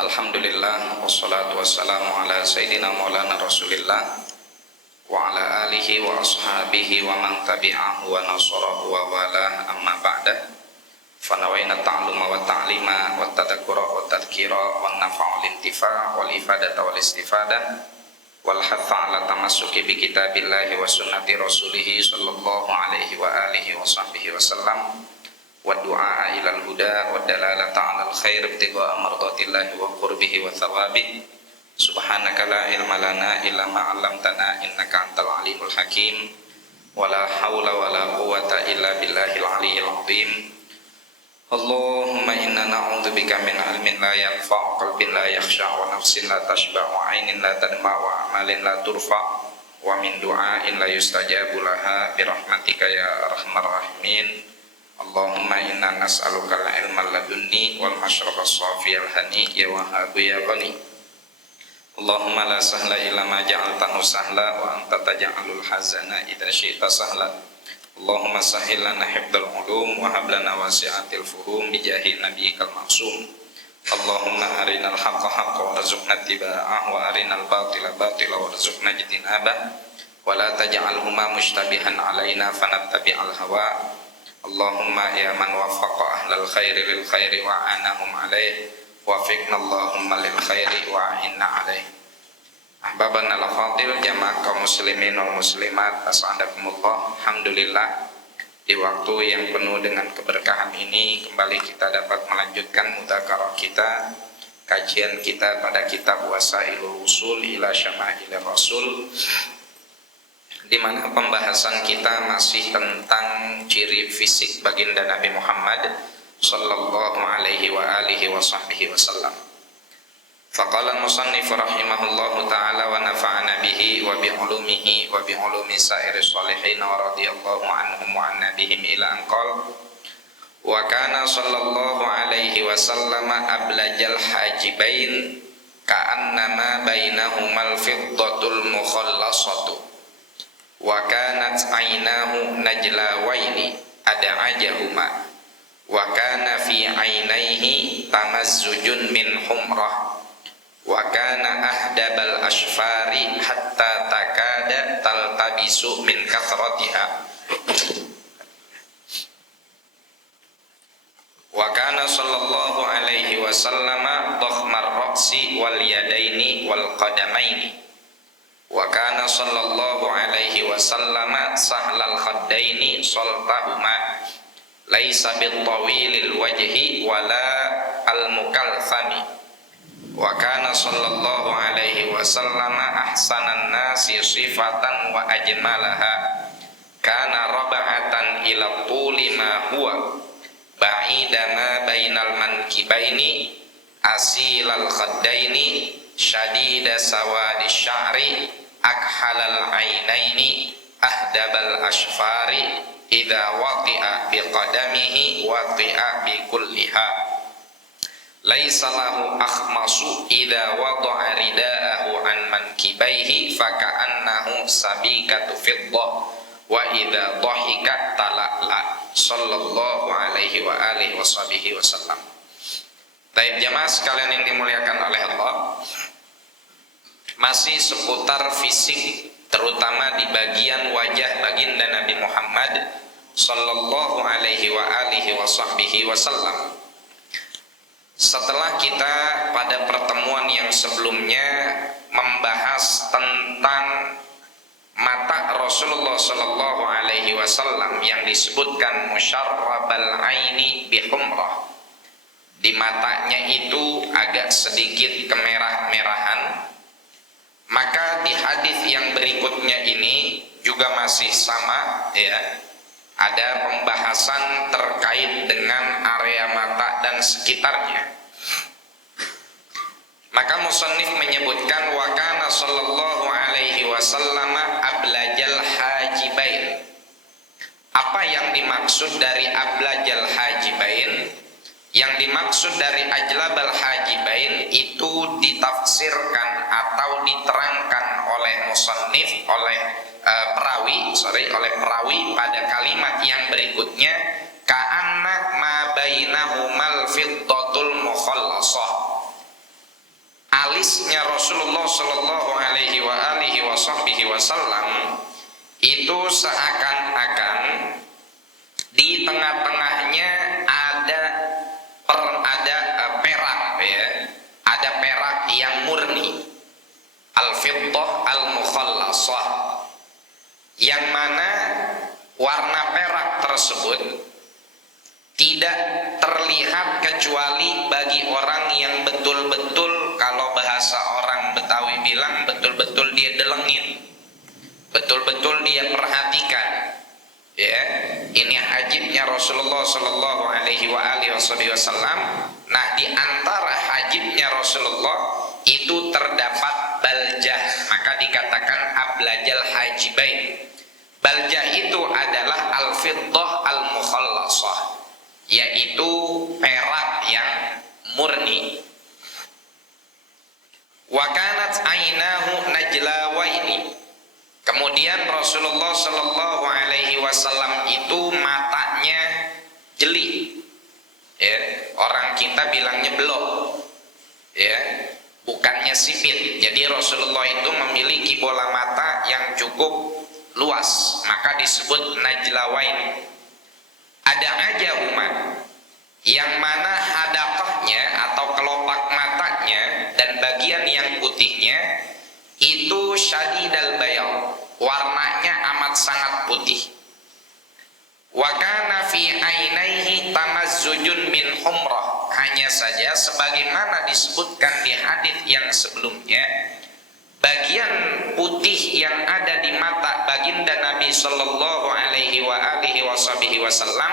Alhamdulillah wassalatu wassalamu ala sayyidina maulana rasulillah wa ala alihi wa ashabihi wa man tabi'ahu wa nasarahu wa wala amma ba'da fanawaina ta'luma wa ta'lima wa tadhakkura wa tadhkira wa nafa'ul intifa' wal ifadata wal istifadah wal hatha ala tamassuki bi kitabillahi wa sunnati rasulih sallallahu alaihi wa alihi wa sahbihi wasallam wa du'a ilal huda wa dalalata 'alal khair ibtigha mardatillahi wa qurbihi wa thawabi subhanaka la ilma lana illa ma 'allamtana innaka antal alimul hakim wa la haula wa la quwwata illa billahil aliyyil azim. Allahumma inna na'udzubika min ilmin la yanfa' qalbin la yakhsha wa nafsin la tashba' wa 'ainin la tadma' wa amalin la turfa' wa min du'ain la yustajabu laha bi rahmatika ya arhamar rahimin. Allahumma inna nas'aluka al-ilma ladunni wal mashraba as-safi al-hani ya wahhab ya ghani. Allahumma la sahla illa ma ja'altahu sahla wa anta taj'alul hazana idza syi'ta sahla. Allahumma sahhil lana hifdzal ulum wa hab lana wasi'atil fuhum bi jahi nabiyyikal ma'sum. Allahumma arinal haqqa haqqan warzuqna ittiba'ah wa arinal batila batila warzuqna ijtinabah wa la taj'alhuma mushtabihan alaina fanattabi'al hawa. Allahumma ya man waffaqa ahlal khairi lil khairi wa anahum alaih wafiqna Allahumma lil khairi wa a'inna alaih. Ahbabana al-fadil jamaah kaum muslimin wal muslimat as'adakumullah. Alhamdulillah di waktu yang penuh dengan keberkahan ini kembali kita dapat melanjutkan mudzakarah kita, kajian kita pada kitab Wasailul Usul ila Syama'il Rasul, di mana pembahasan kita masih tentang ciri fisik baginda Nabi Muhammad sallallahu alaihi wa alihi wa sahbihi wasallam. Faqala al-musannif rahimahullahu ta'ala wa nafa'ana bihi wa bi ulumihi wa bi ulumi sairi sholihin wa radiyallahu anhum wa an nabihim ila anqal wa kana sallallahu alaihi wasallam ablajal hajibain ka'annama bainahumal fiddatul mukhallasatu wa kanat aynahu najlawaini ad'ajahuma wa kana fi aynaihi tamazzujun min humrah wa kana ahdabal ashfari hatta takada taltabisu min kathratiha wa kana sallallahu alaihi wasallam dhakhmar ra'si wal yadaini wal qadamaini wa kana sallallahu alaihi wasallam sahlal khaddaini saltahuma laisa bitawilil wajhi wala al-mukalthami wa kana sallallahu alaihi wasallam ahsanan nasi sifatan wa ajmalaha kana raba'atan ila tuli ma huwa ba'ida ma bainal mankibaini asilal khaddaini syadida sawadi sya'ri akhalal ainaini ahdabal ashfari idza wati'a biqadamihi wati'a bikulliha laisa lahu akhmasu idza wada'a ridaahu an mankibaihi faka'annahu sabikatu fiddah wa idza dhahika tala'la sallallahu alaihi wa alihi washabihi wasallam. Baik jamaah sekalian yang dimuliakan oleh Allah, masih seputar fisik, terutama di bagian wajah baginda Nabi Muhammad sallallahu alaihi wa alihi wasahbihi wasallam. Setelah kita pada pertemuan yang sebelumnya membahas tentang mata Rasulullah sallallahu alaihi wasallam yang disebutkan musyarrabal aini bihumrah, di matanya itu agak sedikit kemerah-merahan, maka di hadis yang berikutnya ini juga masih sama ya, ada pembahasan terkait dengan area mata dan sekitarnya. Maka musannif menyebutkan wa kana sallallahu alaihi wasallam ablajal hajibain. Apa yang dimaksud dari ablajal hajibain? Yang dimaksud dari ajlabal hajibain itu ditafsirkan atau diterangkan oleh musannif, oleh perawi pada kalimat yang berikutnya, ka'anna ma bainahumal fiddatul mukhallasah. alisnya Rasulullah sallallahu alaihi wasallam itu seakan-akan di tengah-tengahnya ada perak, ya. Ada perak yang murni, al-fiddah al-mukhallasah, yang mana warna perak tersebut tidak terlihat kecuali bagi orang yang betul-betul, kalau bahasa orang Betawi bilang, betul-betul dia delengin, betul-betul dia perhatikan. Ya, ini ajibnya Rasulullah sallallahu alaihi wasallam. Nah, di antara ajibnya Rasulullah itu terdapat baljah, maka dikatakan ablajal hajibain. Baljah itu adalah al-fiddah al-mukhallasah, yaitu perak yang murni. Wa kanat ainahu najlawaini. Kemudian Rasulullah sallallahu alaihi wasallam itu matanya jeli. Ya, orang kita bilangnya belok. Ya, bukannya sipit. Jadi Rasulullah itu memiliki bola mata yang cukup luas, maka disebut najlawain. Ada aja umat yang mana hadaqahnya atau kelopak matanya dan bagian yang putihnya itu syadidal bayad, warnanya amat sangat putih. Wa kana fi ainaihi tamazzujun min humrah. Hanya saja sebagaimana disebutkan di hadis yang sebelumnya, bagian putih yang ada di mata baginda Nabi sallallahu alaihi wasallam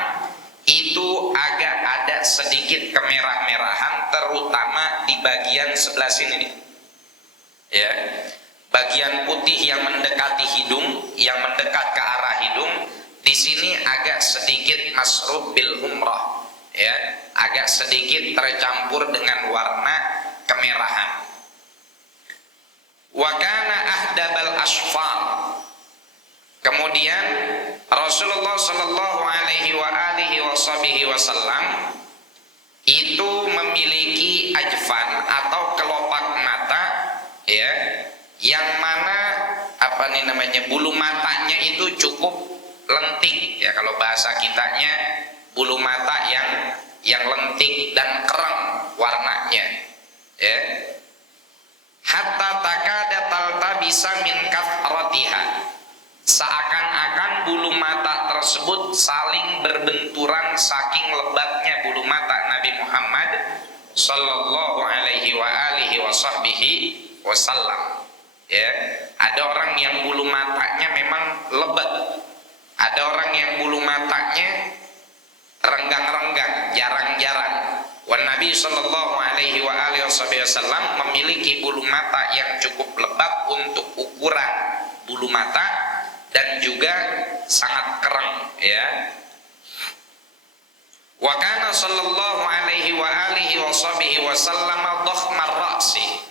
itu agak ada sedikit kemerah-merahan, terutama di bagian sebelah sini nih. Ya, bagian putih yang mendekati hidung, yang mendekat ke arah hidung, di sini agak sedikit masrub bil humrah, ya, agak sedikit tercampur dengan warna kemerahan. Wa kana ahdabal asfar. Kemudian Rasulullah sallallahu alaihi wasallam itu memiliki ajfan atau kelopak mata, ya, yang mana bulu matanya itu cukup lentik, ya, kalau bahasa kitanya bulu mata yang lentik dan kereng warnanya, ya. Hatta takada taltabisa min kathratiha. Seakan-akan bulu mata tersebut saling berbenturan saking lebatnya bulu mata Nabi Muhammad sallallahu alaihi wasallam. Ya, ada orang yang bulu matanya memang lebat, ada orang yang bulu matanya renggang-renggang, jarang-jarang. Wan Nabi sallallahu alaihi wasallam memiliki bulu mata yang cukup lebat untuk ukuran bulu mata dan juga sangat kereng, ya. Wa kana sallallahu alaihi wasallam dhakhmar ra'si.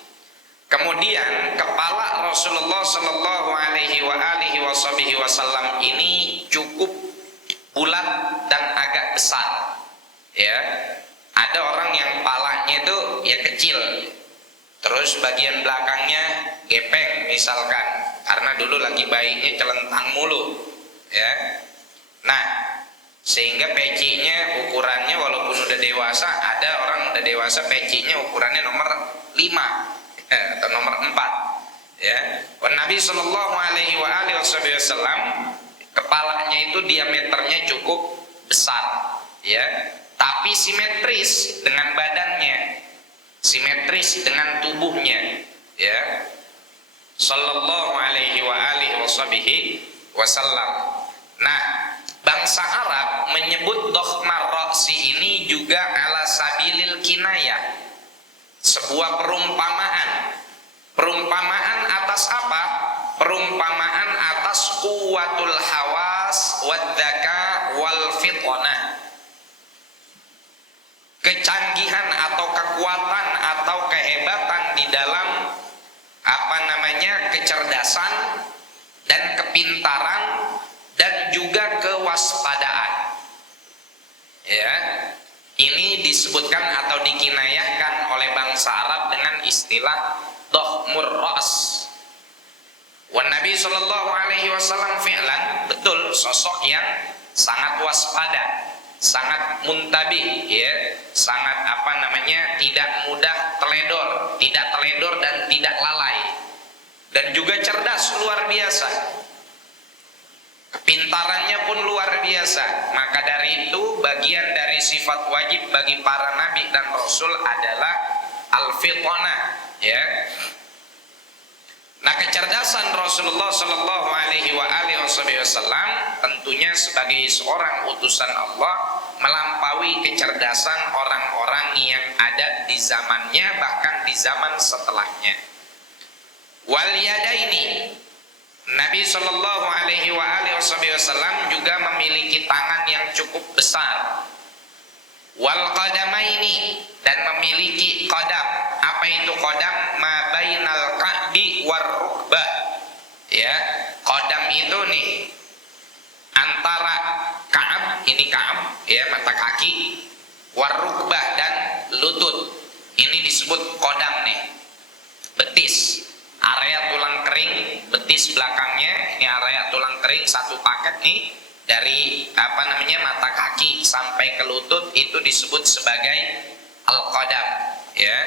Kemudian kepala Rasulullah sallallahu alaihi wasallam ini cukup bulat dan agak besar, ya. Ada orang yang palanya itu ya kecil, terus bagian belakangnya gepeng misalkan, karena dulu lagi bayinya celentang mulu, ya. Nah, sehingga pecinya ukurannya walaupun udah dewasa, ada orang udah dewasa pecinya ukurannya nomor 5 atau nomor 4, ya. Nabi sallallahu alaihi wasallam kepalanya itu diameternya cukup besar, ya. Tapi simetris dengan badannya, simetris dengan tubuhnya, ya. Sallallahu alaihi wasallam. Nah, bangsa Arab menyebut dhakhmar ra'si ini juga ala sabilil kinayah, sebuah perumpamaan. Perumpamaan atas apa? Perumpamaan atas quwwatul hawas wadzaka wal fitnah. Kecanggihan atau kekuatan atau kehebatan di dalam kecerdasan dan kepintaran dan juga kewaspadaan. Ya, ini disebutkan atau dikinayahkan oleh bangsa Arab dengan istilah dhahmur ra's. Wan Nabi sallallahu alaihi wasallam fi'lan, betul, sosok yang sangat waspada, sangat muntabih, ya, sangat tidak mudah tidak teledor dan tidak lalai, dan juga cerdas luar biasa. Kepintarannya pun luar biasa. Maka dari itu bagian dari sifat wajib bagi para nabi dan rasul adalah al-fitanah, ya. Nah, kecerdasan Rasulullah Shallallahu Alaihi Wasallam tentunya sebagai seorang utusan Allah melampaui kecerdasan orang-orang yang ada di zamannya, bahkan di zaman setelahnya. Wal yadaini, Nabi Shallallahu Alaihi Wasallam juga memiliki tangan yang cukup besar. Wal qadamaini, dan memiliki qadam. Apa itu qadam? Ma bainal ka'bi war rukbah. Ya, qadam itu nih antara ka'ab, ini ka'ab, ya, mata kaki, war rukbah, dan lutut. Ini disebut qadam nih. Betis, area tulang kering, betis belakangnya, ini area tulang kering satu paket nih. Dari mata kaki sampai ke lutut itu disebut sebagai al-qadam, ya.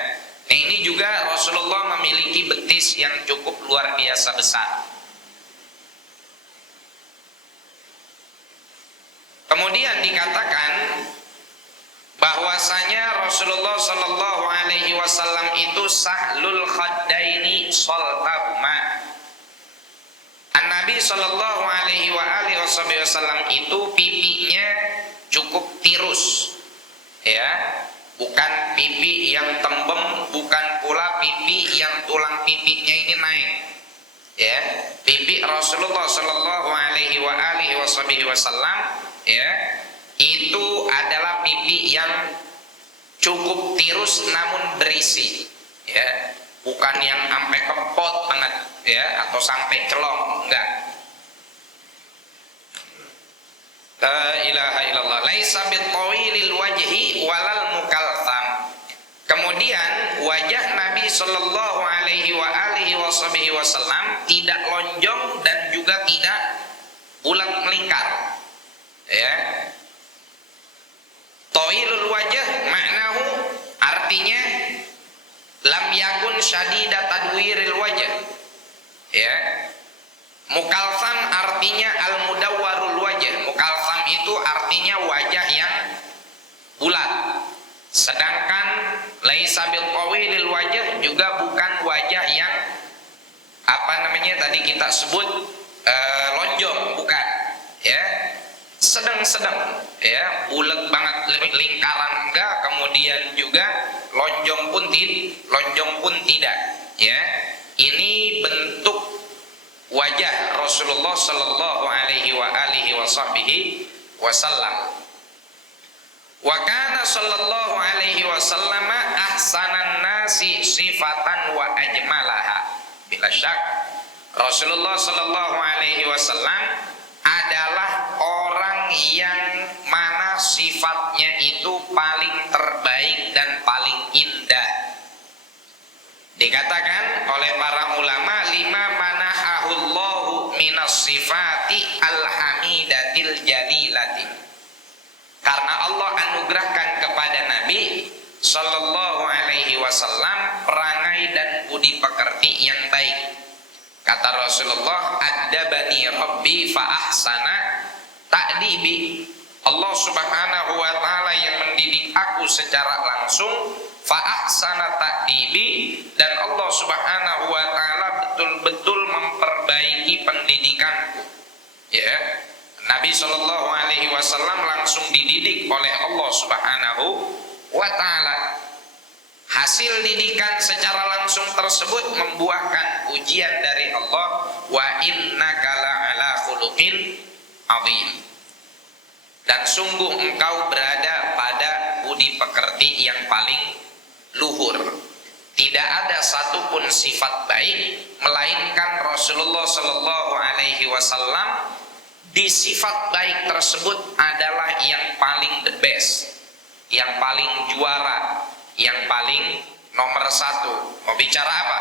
Nah, ini juga Rasulullah memiliki betis yang cukup luar biasa besar. Kemudian dikatakan bahwasanya Rasulullah Shallallahu Alaihi Wasallam itu sahlul khaddaini saltabma. Nabi Shallallahu Alaihi Wasallam itu pipinya cukup tirus, ya, bukan pipi yang tembem, bukan pula pipi yang tulang pipinya ini naik, ya. Pipi Rasulullah Shallallahu Alaihi Wasallam, ya, itu adalah pipi yang cukup tirus namun berisi, ya, bukan yang sampai kempot banget, ya, atau sampai celong, enggak. La ilaha illallah. Laisa bitawilil wajhi walal mukaltham. Kemudian wajah Nabi Shallallahu Alaihi Wasallam tidak lonjong dan juga tidak bulat melingkar, ya. Tawilul wajh maknahu, artinya lam yakun syadida tadwiril wajh, ya. Mukalsam artinya al-mudawwarul wajh. Mukalsam itu artinya wajah yang bulat. Sedangkan laisa bil tawilil wajh juga bukan wajah yang tadi kita sebut lonjong, bukan, ya. Sedang-sedang, ya, bulat banget, lingkaran enggak, kemudian juga lonjong pun tidak, ya. Ini bentuk wajah Rasulullah Sallallahu Alaihi Wasallam. Wa kana Sallallahu Alaihi Wasallam ahsanan nasi sifatan wa ajmalaha. Bila syak Rasulullah Sallallahu Alaihi Wasallam adalah orang yang mana sifatnya itu paling terbaik dan paling indah. Dikatakan oleh para ulama, lima manahahullahu minas sifati alhamidatil jalilati. Karena Allah anugerahkan kepada Nabi Sallallahu Alaihi Wasallam perangai dan budi pekerti yang baik. Kata Rasulullah, addabani rabbi fa ahsana ta'dibi. Allah Subhanahu wa taala yang mendidik aku secara langsung, fa ahsana ta'dibi, dan Allah Subhanahu wa taala betul-betul memperbaiki pendidikanku, ya. Nabi Shallallahu Alaihi Wasallam langsung dididik oleh Allah Subhanahu wa taala. Hasil didikan secara langsung tersebut membuahkan ujian dari Allah, wa innaka la'ala khuluqin azim. Dan sungguh engkau berada pada budi pekerti yang paling luhur. Tidak ada satupun sifat baik melainkan Rasulullah Sallallahu Alaihi Wasallam di sifat baik tersebut adalah yang paling the best, yang paling juara, yang paling nomor satu. Mau bicara apa?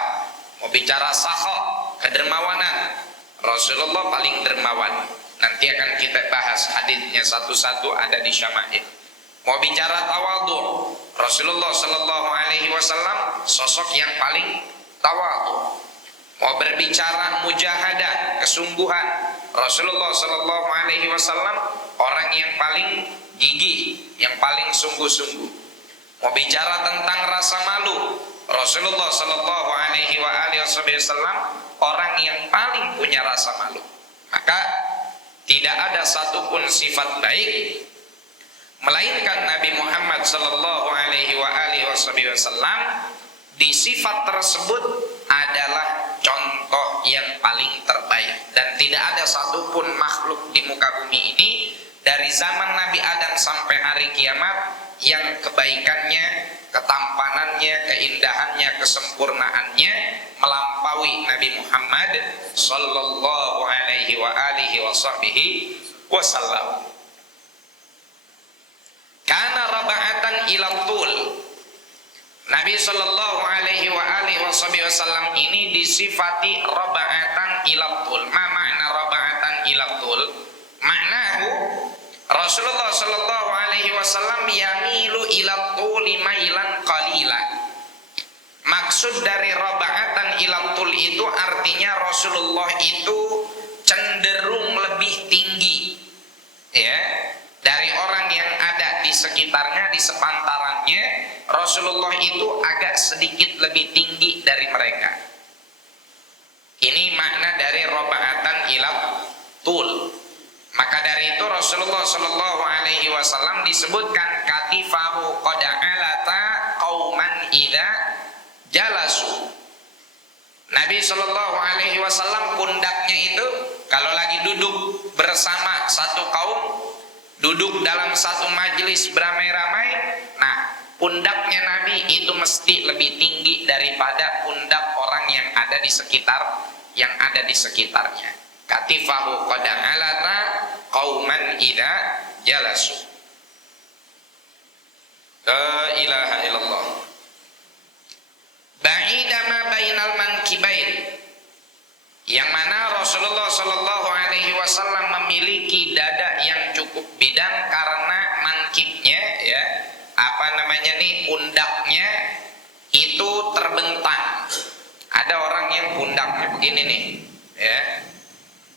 Mau bicara sakha, kedermawanan. Rasulullah paling dermawan. Nanti akan kita bahas hadisnya satu-satu, ada di Syama'il. Mau bicara tawadhu, Rasulullah sallallahu alaihi wasallam sosok yang paling tawadhu. Mau berbicara mujahadah, kesungguhan, Rasulullah sallallahu alaihi wasallam orang yang paling gigih, yang paling sungguh-sungguh. Mau bicara tentang rasa malu, Rasulullah sallallahu alaihi wasallam orang yang paling punya rasa malu. Maka tidak ada satupun sifat baik melainkan Nabi Muhammad sallallahu alaihi wasallam di sifat tersebut adalah contoh yang paling terbaik, dan tidak ada satupun makhluk di muka bumi ini dari zaman Nabi Adam sampai hari kiamat yang kebaikannya, ketampanannya, keindahannya, kesempurnaannya melampaui Nabi Muhammad sallallahu alaihi wasallam. Kana raba'atan ila tul. Nabi sallallahu alaihi wasallam ini disifati raba'atan ila tul. Ma makna raba'atan ila tul? Maknahu Rasulullah sallallahu alaihi wasallam yamilu ila tuli mailan qalila. Maksud dari raba'atan ila tul itu artinya Rasulullah itu cenderung lebih tinggi, ya, dari orang yang ada di sekitarnya, di sepantarannya. Rasulullah itu agak sedikit lebih tinggi dari mereka. Ini makna dari raba'atan ila tul. Maka dari itu Rasulullah sallallahu alaihi wasallam disebutkan katifahu qad alata qauman idza jalasu. Nabi sallallahu alaihi wasallam pundaknya itu kalau lagi duduk bersama satu kaum, duduk dalam satu majelis beramai-ramai, nah pundaknya Nabi itu mesti lebih tinggi daripada pundak orang yang ada di sekitarnya. Katifahu qad alata qauman idza jalasu. La ilaha illallah. Ba'ida ma bainal mankibain, yang mana Rasulullah sallallahu alaihi wasallam memiliki dada yang cukup bidang karena mankibnya, ya, pundaknya itu terbentang. Ada orang yang pundaknya begini nih, ya.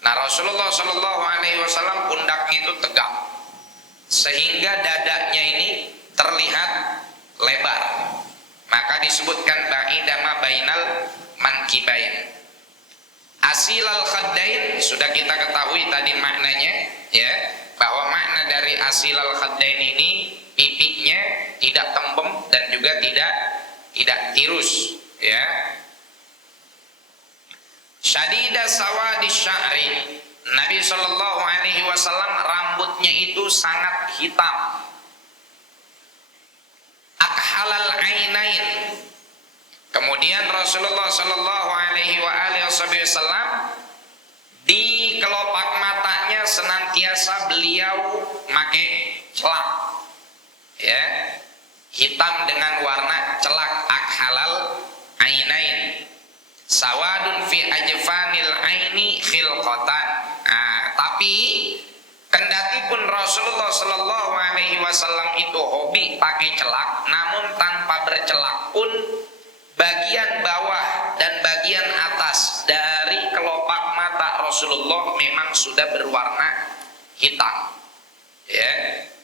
Nah, Rasulullah sallallahu alaihi wasallam pundaknya itu tegak sehingga dadanya ini terlihat lebar. Maka disebutkan ba'idama bainal mankibain. Asilal khaddain sudah kita ketahui tadi maknanya, ya, bahwa makna dari asilal khaddain ini pipinya tidak tembem dan juga tidak tirus, ya. Syadida sawadi sya'ri, Nabi sallallahu alaihi wasallam rambutnya itu sangat hitam. Akhalal ainain, kemudian Rasulullah sallallahu alaihi wasallam di kelopak matanya senantiasa beliau pakai celak, ya, hitam dengan warna celak. Akhalal ainain, sawadun fi ajfanil aini khilqatan. Tapi kendati pun Rasulullah sallallahu alaihi wasallam itu hobi pakai celak, namun tanpa bercelak pun bagian bawah dan bagian atas dari kelopak mata Rasulullah memang sudah berwarna hitam, ya.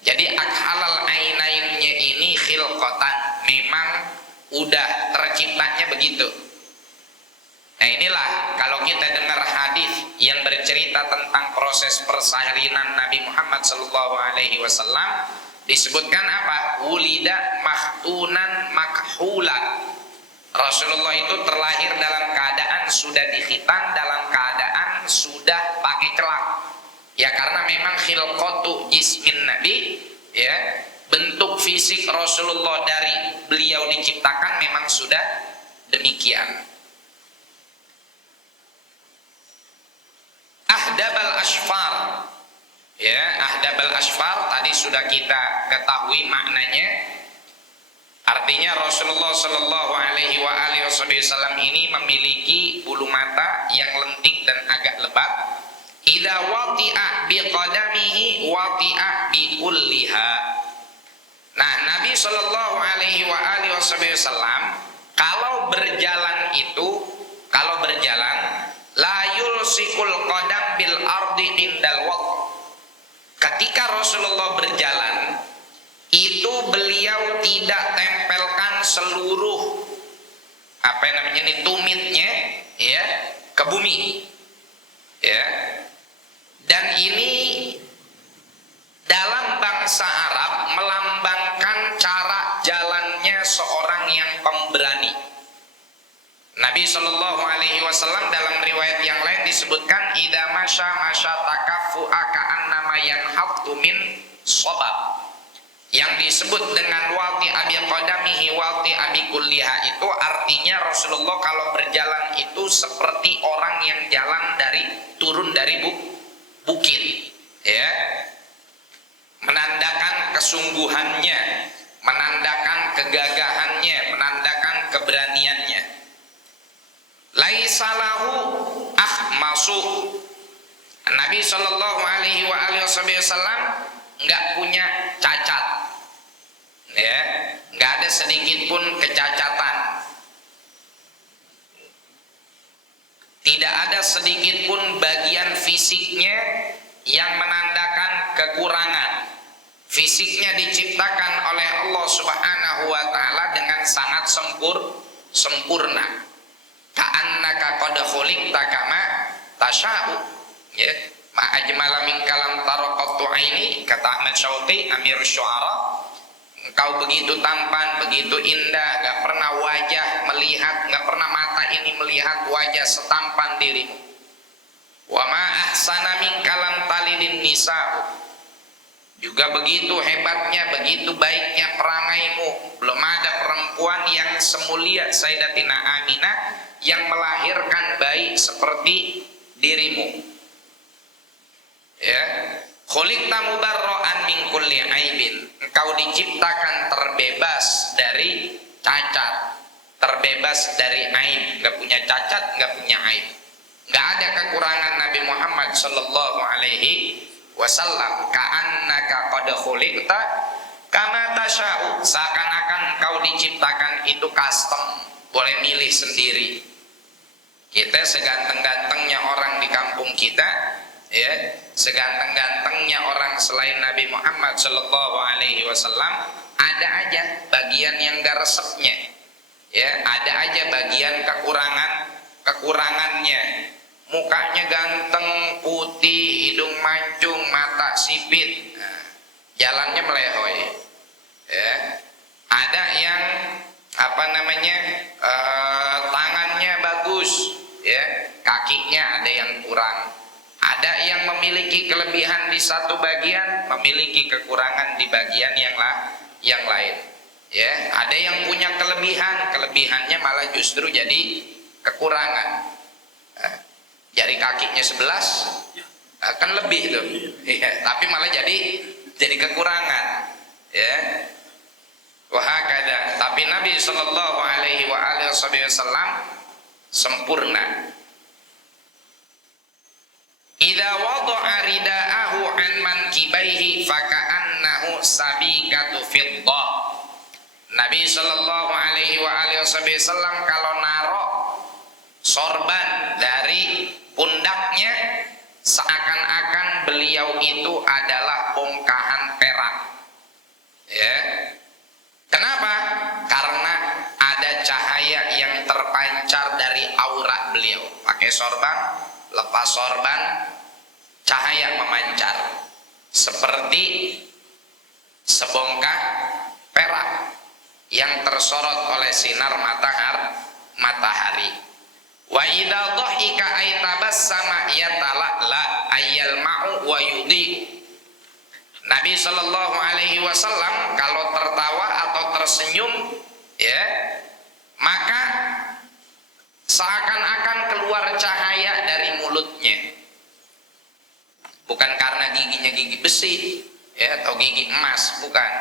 Jadi akhalal ainainnya ini khilqatan, memang udah terciptanya begitu. Nah, inilah kalau kita dengar hadis yang bercerita tentang proses persalinan Nabi Muhammad sallallahu alaihi wasallam, disebutkan apa? Ulida mahtunan makhulan. Rasulullah itu terlahir dalam keadaan sudah dikhitan, dalam keadaan sudah pakai celak. Ya, karena memang khilqatu jismin Nabi, ya, bentuk fisik Rasulullah dari beliau diciptakan memang sudah demikian. Ahdabal asfar, ya, ahdabal asfar tadi sudah kita ketahui maknanya. Artinya Rasulullah Shallallahu Alaihi Wasallam ini memiliki bulu mata yang lentik dan agak lebat. Idza wati'a biqadamihi wati'a bikulliha. Nah, Nabi Shallallahu Alaihi Wasallam kalau berjalan la yulsikul qadam bil ardi indal waqt. Ketika Rasulullah berjalan, itu beliau tidak tempelkan seluruh tumitnya ya ke bumi. Ya. Dan ini dalam bangsa Arab melambangkan cara jalannya seorang yang pemberani. Nabi Shallallahu Alaihi Wasallam dalam riwayat yang lain disebutkan idza masya takaffu'a ka'annama yanhattu min sabab. Yang disebut dengan wati abi qadamihi wati abi kulliha itu artinya Rasulullah kalau berjalan itu seperti orang yang jalan turun dari bukit, ya, menandakan kesungguhannya, menandakan kegagahannya, menandakan keberaniannya. Laisalahu akhmasu. Nabi Shallallahu Alaihi Wasallam nggak punya cacat, ya, nggak ada sedikit pun kecacatan, tidak ada sedikit pun bagian fisiknya yang menandakan kekurangan. Fisiknya diciptakan oleh Allah Subhanahu wa Ta'ala dengan sangat sempurna. Ka'annaka qad khuliqta kama tasya'u, ya. Ma'ajmala min kalam taraqattu aini, kata Ahmad Syauqi Amir Syu'ara, engkau begitu tampan, begitu indah, gak pernah gak pernah mata ini melihat wajah setampan dirimu. Wa ma ahsana min kalam talidin nisa, juga begitu hebatnya, begitu baiknya perangaimu. Belum ada perempuan yang semulia Sayyidatina Aminah yang melahirkan bayi seperti dirimu. Ya, khuliqta mubarra'an min kulli aibin. Engkau diciptakan terbebas dari cacat, terbebas dari aib, enggak punya cacat, enggak punya aib. Enggak ada kekurangan Nabi Muhammad sallallahu alaihi wasallam. Ka'annaka qad khuliqta kama tasya'u. Seakan-akan engkau diciptakan itu custom, boleh milih sendiri. Kita seganteng-gantengnya orang di kampung kita, ya, seganteng-gantengnya orang selain Nabi Muhammad Sallallahu Alaihi Wasallam, ada aja bagian yang gak resepnya, ya, ada aja bagian kekurangannya. Mukanya ganteng, putih, hidung mancung, mata sipit, jalannya melehoi, ya. Ada yang tangannya bagus, ya, kakinya ada yang kurang. Ada yang memiliki kelebihan di satu bagian, memiliki kekurangan di bagian yang lain. Ya, ada yang punya kelebihannya malah justru jadi kekurangan. Jari kakinya 11, kan lebih itu. Ya, tapi malah jadi kekurangan. Ya. Wahakada. Tapi Nabi Shallallahu Alaihi Wasallam sempurna. Idza wada'a ridaahu an mankibaihi faka'annahu sabikatu fiddah. Nabi Shallallahu Alaihi Wasallam kalau narok sorban dari pundaknya seakan-akan beliau itu adalah bongkahan perak. Ya. Kenapa? Karena ada cahaya yang terpancar dari aura beliau. Pakai sorban, lepas sorban, cahaya memancar seperti sebongkah perak yang tersorot oleh sinar matahari. Wa idza dhahika ay tabassama yatala'la ayyal ma'u wa yudhi. Nabi Shallallahu Alaihi Wasallam kalau tertawa atau tersenyum, ya, maka seakan-akan keluar cahaya dari mulutnya. Bukan karena giginya gigi besi, ya, atau gigi emas, bukan,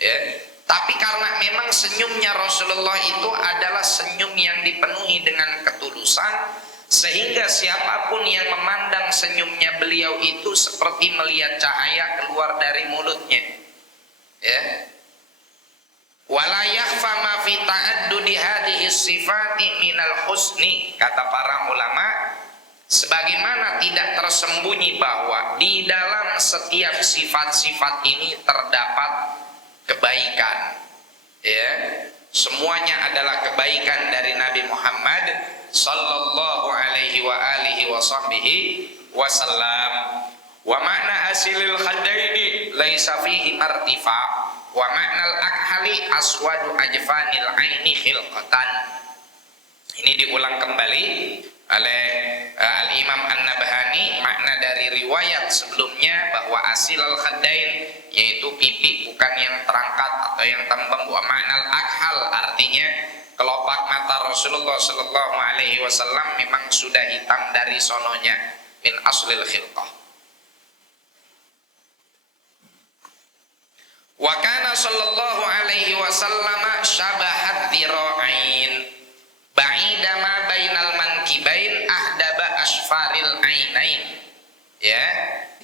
ya, Tapi karena memang senyumnya Rasulullah itu adalah senyum yang dipenuhi dengan ketulusan, sehingga siapapun yang memandang senyumnya beliau itu seperti melihat cahaya keluar dari mulutnya. Ya. Wala yakhfa ma fi ta'addudi hadhihi sifati minal husni, kata para ulama, sebagaimana tidak tersembunyi bahwa di dalam setiap sifat-sifat ini terdapat kebaikan. Ya, semuanya adalah kebaikan dari Nabi Muhammad sallallahu alaihi wa alihi wa sahbihi wasallam. Wa makna hasilil khaddaini laisa fihi martifa wa maknal akhali aswadu ajfanil aini khilqatan. Ini diulang kembali oleh Al-Imam An-Nabhani, makna dari riwayat sebelumnya bahwa asil al-khaddain yaitu pipi bukan yang terangkat atau yang tembem, wa ma'nal akhal artinya kelopak mata Rasulullah sallallahu alaihi wasallam memang sudah hitam dari sononya, min aslil khilqah. Wa kana sallallahu alaihi wasallam syabahat dhira'ain ba'ida ma bainal mankibain ahdaba asfaril ainain. Ya,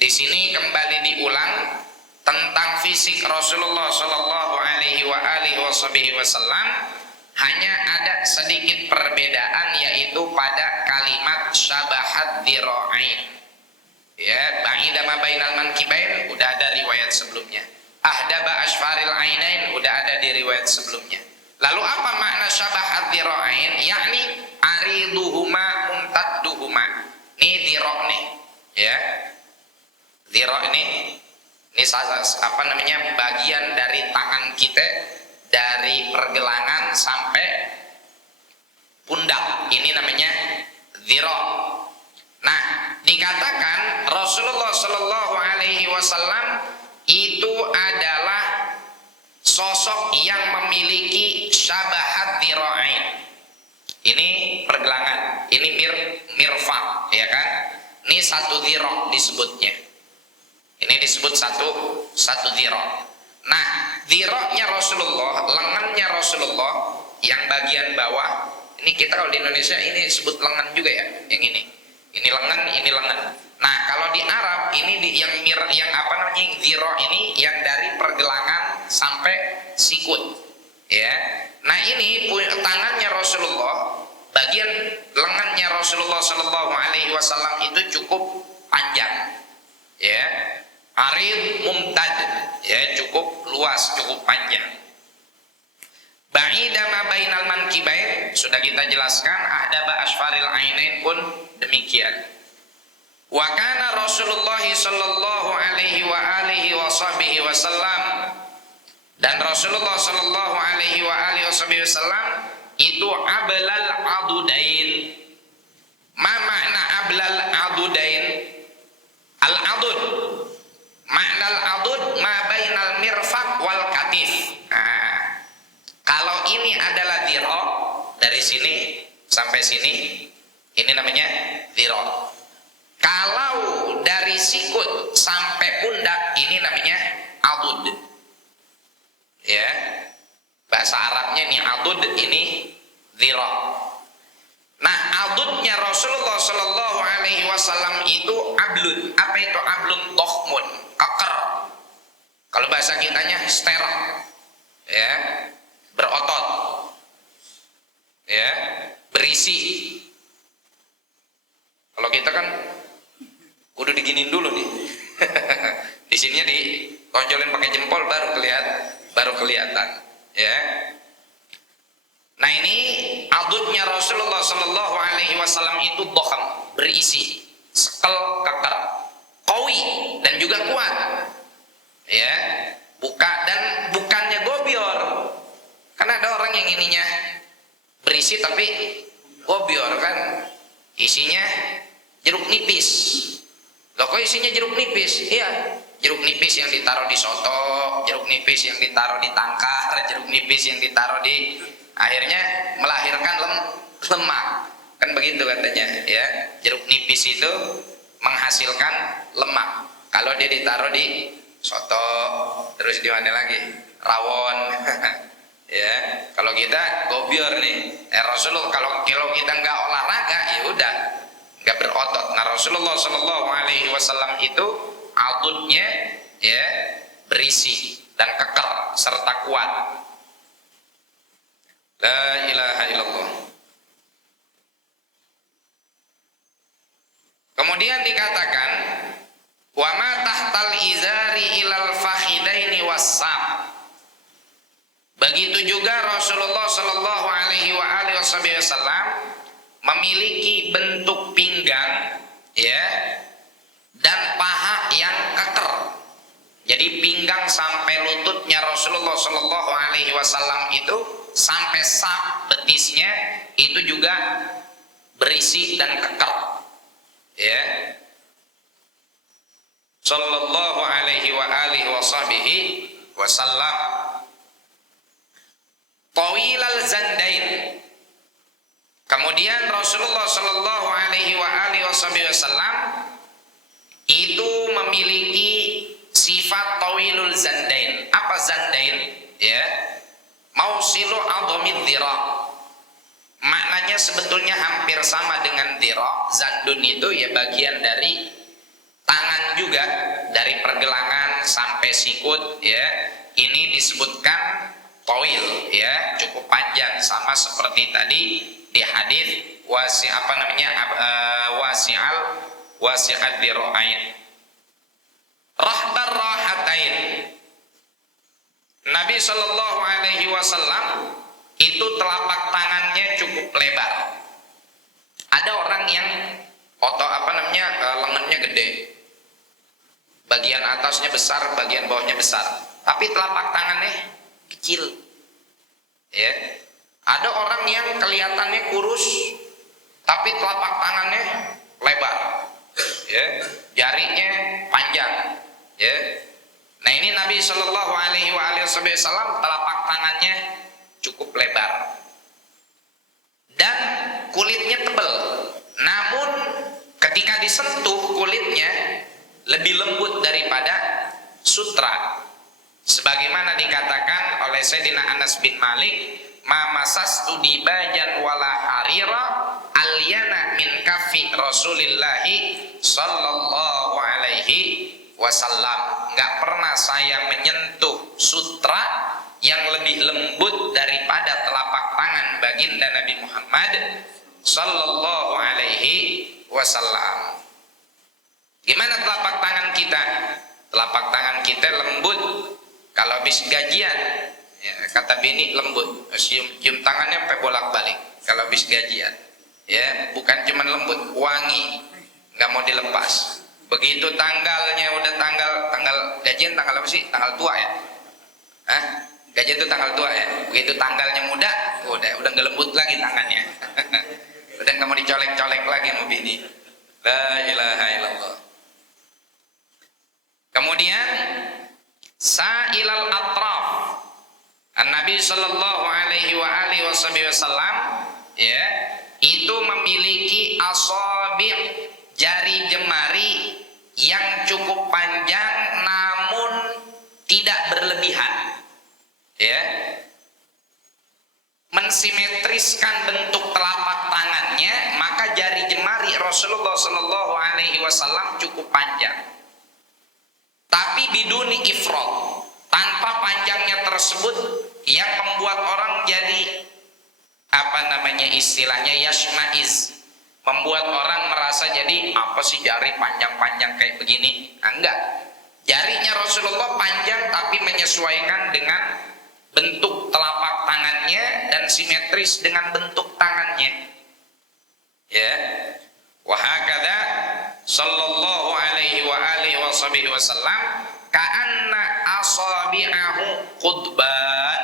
di sini kembali diulang tentang fisik Rasulullah sallallahu alaihi wa alihi wasallam. Hanya ada sedikit perbedaan, yaitu pada kalimat syabahat dhira'ain. Ya, ba'ida ma bainal mankibain udah ada riwayat sebelumnya. Ahdaba asfaril ainain udah ada di riwayat sebelumnya. Lalu apa makna syabahat dhira'ain? Yakni ariduhuma mumtadduhuma. Ini dhira' nih, ya. Dhira' ini apa namanya? Bagian dari tangan kita dari pergelangan sampai pundak. Ini namanya dhira'. Nah, dikatakan Rasulullah sallallahu alaihi wasallam itu adalah sosok yang memiliki syabahat dhira'ain. Ini pergelangan, ini mirfaq, ya kan? Ini satu dhira' disebutnya. Ini disebut satu dhira'. Nah, dhira'nya Rasulullah, lengannya Rasulullah yang bagian bawah. Ini kita kalau di Indonesia ini disebut lengan juga ya, yang ini. Ini lengan, ini lengan. Nah, kalau di Arab ini yang apa namanya dhira' ini yang dari pergelangan sampai sikut, ya. Nah, ini tangannya Rasulullah, bagian lengannya Rasulullah sallallahu alaihi wasallam itu cukup panjang, ya. Arid mumtad, ya, cukup luas, cukup panjang. Ba'ida ma bainal mankibain sudah kita jelaskan, ahdaba asfaril ainain pun demikian. Wa kana Rasulullah sallallahu alaihi wa alihi wasallam, dan Rasulullah sallallahu alaihi wa alihi wasallam itu ablal adudain. Ma makna ablal adudain? Al adud, makna al adud ma bainal mirfaq wal katif. Nah, kalau ini adalah dhira', dari sini sampai sini, ini namanya dhira'. Kalau dari sikut sampai pundak, ini namanya adud. Ya, bahasa Arabnya ini adud, ini dhira'. Nah, adudnya Rasulullah sallallahu alaihi wasallam itu ablun. Apa itu ablun? Dokhmun, keker. Kalau bahasa kitanya steril, ya, berotot, ya, berisi. Kalau kita kan udah diginin dulu nih. Di sininya ditonjolin pakai jempol baru kelihatan, ya. Nah, ini adudnya Rasulullah sallallahu alaihi wasallam itu dokham, berisi, sekel, keker, qawi, dan juga kuat, ya. Dan bukannya gobior. Karena ada orang yang ininya berisi tapi gobior, kan isinya jeruk nipis. Loh, kok isinya jeruk nipis? Iya, jeruk nipis yang ditaruh di soto, jeruk nipis yang ditaruh di tangkar, jeruk nipis yang ditaruh di, akhirnya melahirkan lemak. Kan begitu katanya, ya. Jeruk nipis itu menghasilkan lemak kalau dia ditaruh di soto, terus di mana lagi? rawon. Ya, kalau kita gobior nih. Rasulullah kalau kita nggak olahraga ya udah nggak berotot. Nah, Rasulullah Shallallahu Alaihi Wasallam itu adutnya ya berisi dan keker serta kuat. La ilaha illallah. Kemudian dikatakan wa ma tahtal izari ilal fakhidaini wassam. Begitu juga Rasulullah Shallallahu Alaihi Wasallam memiliki bentuk pinggang ya dan paha yang keker. Jadi pinggang sampai lututnya Rasulullah Shallallahu Alaihi Wasallam itu sampai sak betisnya itu juga berisi dan keker. Ya. Sallallahu alaihi wa alihi wasallam. Tawilal zandain. Kemudian Rasulullah Sallallahu alaihi wa alihi wasallam itu memiliki sifat tawilul zandain. Apa zandain? Ya. Mausilu adhamid dhira'. Maknanya sebetulnya hampir sama dengan dhira'. Zandun itu ya bagian dari tangan juga, dari pergelangan sampai sikut ya. Ini disebutkan tawil ya, cukup panjang, sama seperti tadi di hadis wasi'ad dhira'ain. Rahbar rahatain. Nabi Shallallahu alaihi wasallam itu telapak tangannya cukup lebar. Ada orang yang lengannya gede, bagian atasnya besar, bagian bawahnya besar, tapi telapak tangannya kecil. Ya. Ada orang yang kelihatannya kurus, tapi telapak tangannya lebar. Ya. Jarinya panjang. Ya. Nah ini Nabi Shallallahu Alaihi Wasallam telapak tangannya cukup lebar dan kulitnya tebal. Namun ketika disentuh kulitnya lebih lembut daripada sutra. Sebagaimana dikatakan oleh Sayyidina Anas bin Malik, ma masastu dibajan wala harira alyana min kafi Rasulillahi sallallahu alaihi wasallam. Enggak pernah saya menyentuh sutra yang lebih lembut daripada telapak tangan baginda Nabi Muhammad sallallahu alaihi wasallam. Gimana telapak tangan kita? Telapak tangan kita lembut. Kalau habis gajian, ya, kata bini lembut, cium tangannya sampai bolak-balik. Kalau habis gajian, ya, bukan cuma lembut, wangi, nggak mau dilepas. Begitu tanggalnya udah tanggal gajian tanggal apa sih? Tanggal tua ya? Hah? Gajian itu tanggal tua ya? Begitu tanggalnya muda, udah nggak lembut lagi tangannya. Udah nggak mau dicolek-colek lagi mau bini. La ilaha illallah. Kemudian sa'ilal atraf. Nabi sallallahu alaihi wasallam ya, itu memiliki asabi', jari jemari yang cukup panjang namun tidak berlebihan. Ya. Mensimetriskan bentuk telapak tangannya, maka jari jemari Rasulullah sallallahu alaihi wasallam cukup panjang. Tapi biduni ifrat, tanpa panjangnya tersebut yang membuat orang jadi istilahnya yashmaiz, membuat orang merasa jadi apa sih jari panjang-panjang kayak begini. Enggak, jarinya Rasulullah panjang tapi menyesuaikan dengan bentuk telapak tangannya dan simetris dengan bentuk tangannya. Ya, wahakadha sallallahu alaihi wa alihi wasallam ka'anna asabi'ahu qudban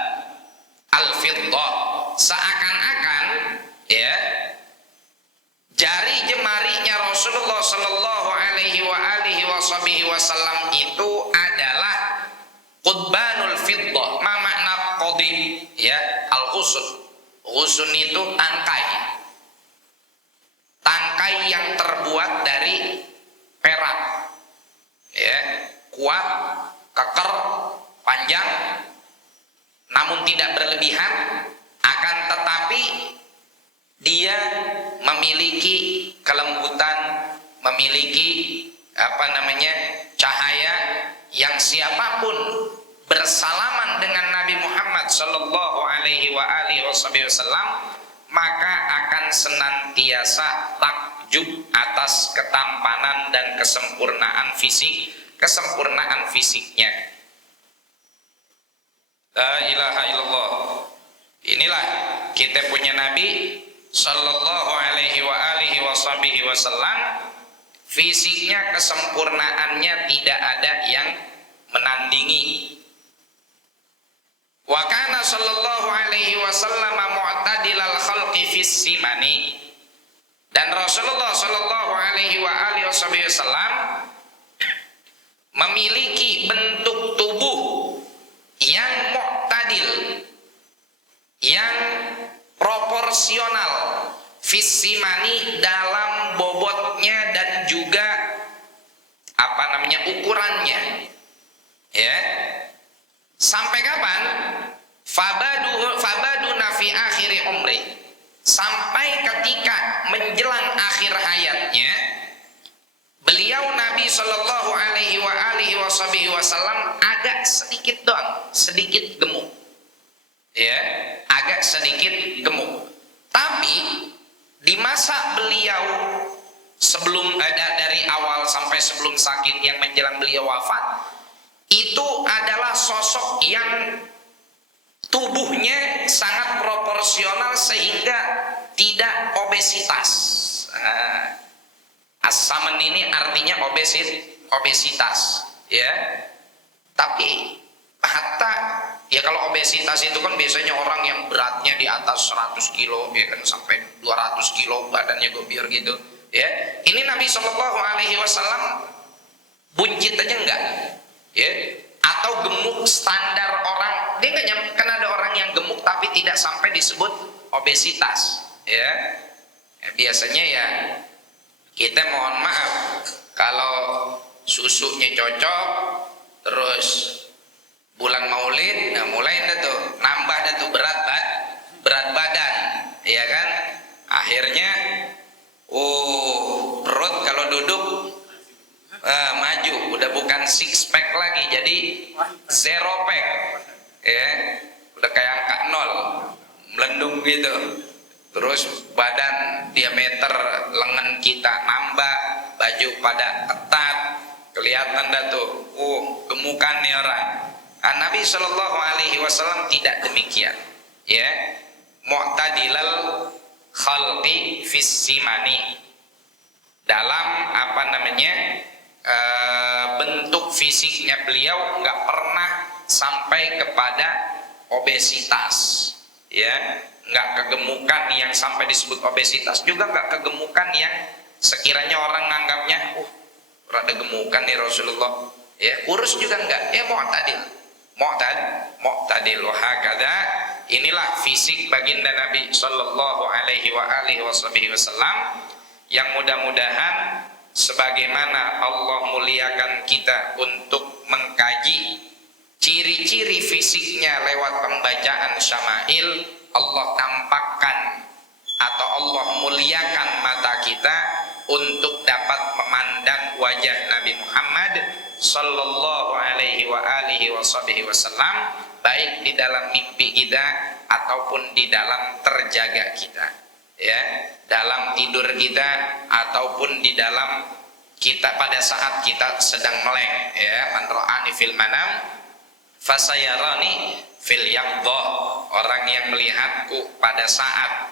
al-fiddah, seakan-akan ya jari jemarinya Rasulullah sallallahu alaihi wa alihi wasallam itu adalah qudbanul fiddah. Ma makna qudib ya? Al-ghusun. Ghusun itu tangkai yang terbuat dari perak ya, kuat, keker, panjang, namun tidak berlebihan, akan tetapi dia memiliki kelembutan, memiliki cahaya yang siapapun bersalaman dengan Nabi Muhammad sallallahu alaihi wasallam maka akan senantiasa takjub atas ketampanan dan kesempurnaan fisiknya. La ilaha illallah. Inilah kita punya Nabi sallallahu alaihi wasallam, fisiknya, kesempurnaannya tidak ada yang menandingi. Wa kana sallallahu alaihi wasallam mu'tadilal khalqi fis simani. Dan Rasulullah sallallahu alaihi wasallam memiliki bentuk tubuh yang mu'tadil, yang proporsional fis simani dalam bobotnya dan juga ukurannya. Ya. Sampai kapan? Fabaduna fi akhiri umri. Sampai ketika menjelang akhir hayatnya, beliau Nabi sallallahu alaihi wasallam agak sedikit doang, sedikit gemuk. Ya, agak sedikit gemuk. Tapi di masa beliau sebelum dari awal sampai sebelum sakit yang menjelang beliau wafat, itu adalah sosok yang tubuhnya sangat proporsional sehingga tidak obesitas. As-saman ini artinya obesitas, ya. Tapi hatta ya kalau obesitas itu kan biasanya orang yang beratnya di atas 100 kilo, ya kan, sampai 200 kilo badannya gobior gitu, ya. Ini Nabi Shallallahu Alaihi Wasallam buncit aja enggak, ya, atau gemuk standar orang. Dia nggak nyampe, kan ada orang yang gemuk tapi tidak sampai disebut obesitas, ya. Biasanya ya kita mohon maaf kalau susunya cocok, terus bulan Maulid, nah mulai dah tuh nambah dah tuh berat badan, ya kan? Akhirnya perut kalau duduk maju, udah bukan six pack lagi, jadi zero pack, ya, udah kayak angka 0, melendung gitu. Terus badan diameter lengan kita nambah, baju pada ketat, kelihatan dah tuh, gemukan nih orang. Nah, Nabi Shallallahu Alaihi Wasallam tidak demikian, ya. Mu'tadilal khalqi fis simani, dalam bentuk fisiknya beliau nggak pernah sampai kepada obesitas, ya, nggak kegemukan yang sampai disebut obesitas, juga nggak kegemukan yang sekiranya orang nganggapnya rada gemukan nih Rasulullah, ya, kurus juga enggak, ya, mu'tadil wa hakadha. Inilah fisik baginda Nabi sallallahu alaihi wasallam yang mudah-mudahan sebagaimana Allah muliakan kita untuk mengkaji ciri-ciri fisiknya lewat pembacaan syama'il, Allah tampakkan atau Allah muliakan mata kita untuk dapat memandang wajah Nabi Muhammad sallallahu alaihi wasallam, baik di dalam mimpi kita ataupun di dalam terjaga kita, ya, dalam tidur kita ataupun di dalam kita pada saat kita sedang melek, ya. Man ra'ani fil manam fasayarani fil yaqdha. Orang yang melihatku pada saat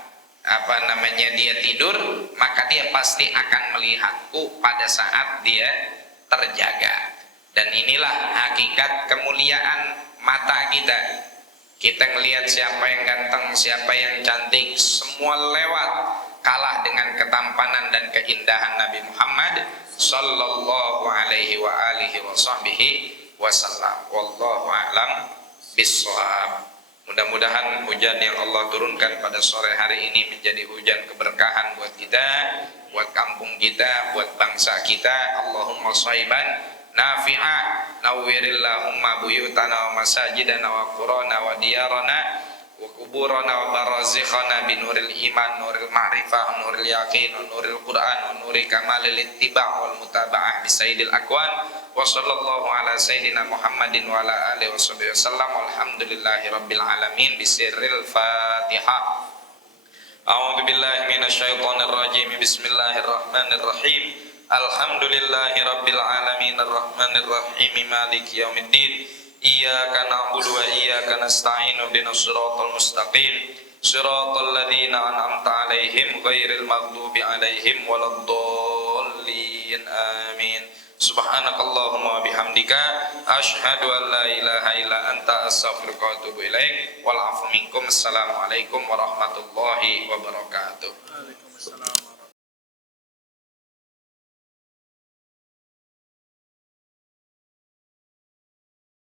dia tidur, maka dia pasti akan melihatku pada saat dia terjaga. Dan inilah hakikat kemuliaan mata kita. Kita melihat siapa yang ganteng, siapa yang cantik, semua lewat, kalah dengan ketampanan dan keindahan Nabi Muhammad sallallahu alaihi wasallam. Wallahu a'lam bissawab. Mudah-mudahan hujan yang Allah turunkan pada sore hari ini menjadi hujan keberkahan buat kita, buat kampung kita, buat bangsa kita. Allahumma shaiban nafi'a. Nawwirillahumma buyutana wa masajidana wa qurana wa diyarana wa kuburana wa barazikhana binuril iman, nuril ma'rifah, nuril yaqin, nuril Qur'an, wa nuri kamalil ittiba' wal mutaba'ah bi sayyidil akwan. Wa sallallahu ala sayyidina Muhammadin wa ala alihi wa sahbihi wasallam. Walhamdulillahi rabbil alamin. Bisirril Fatihah. A'udzu billahi minasyaitonir rajim. Bismillahirrahmanirrahim. Alhamdulillahi rabbil alamin arrahmanir rahim maliki yaumiddin. Iyyaka na'budu wa iyyaka nasta'in ihdinas siratal mustaqim siratal ladzina an'amta 'alaihim ghairil maghdubi 'alaihim waladdallin amin. Subhanakallahumma wa bihamdika asyhadu an la ilaha illa anta astaghfiruka wa atubu ilaik. Wal 'afwu minkum. Assalamualaikum warahmatullahi wabarakatuh. Waalaikumsalam.